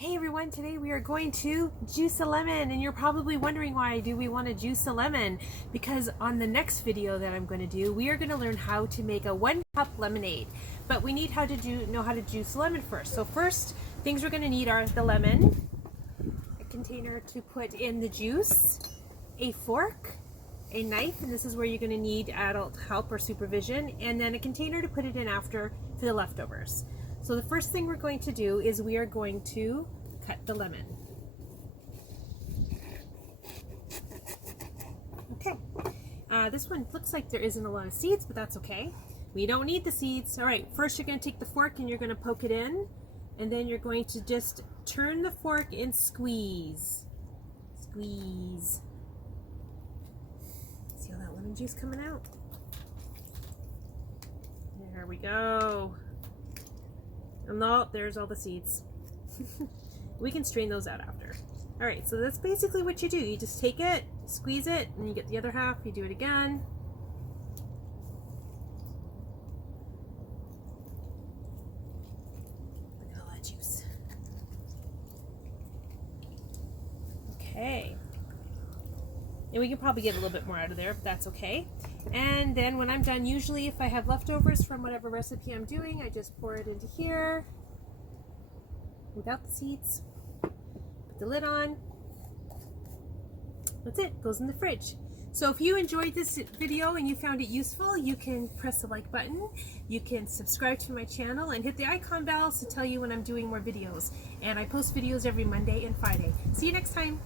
Hey everyone, today we are going to juice a lemon, and you're probably wondering why do we want to juice a lemon? Because on the next video that I'm going to do, we are going to learn how to make a 1-cup lemonade. But we need know how to juice lemon first. So first, things we're going to need are the lemon, a container to put in the juice, a fork, a knife, and this is where you're going to need adult help or supervision, and then a container to put it in after for the leftovers. So the first thing we're going to do is we are going to cut the lemon. Okay, this one looks like there isn't a lot of seeds, but that's okay. We don't need the seeds. All right, first you're going to take the fork and you're going to poke it in, and then you're going to just turn the fork and squeeze. Squeeze. See all that lemon juice coming out? There we go. No, there's all the seeds. We can strain those out after. Alright, so that's basically what you do. You just take it, squeeze it, and you get the other half, you do it again. Look at all that juice. Okay. And we can probably get a little bit more out of there, but that's okay. And then when I'm done, usually if I have leftovers from whatever recipe I'm doing, I just pour it into here without the seeds. Put the lid on. That's it, goes in the fridge. So if you enjoyed this video and you found it useful, you can press the like button, you can subscribe to my channel, and hit the icon bells to tell you when I'm doing more videos. And I post videos every Monday and Friday. See you next time.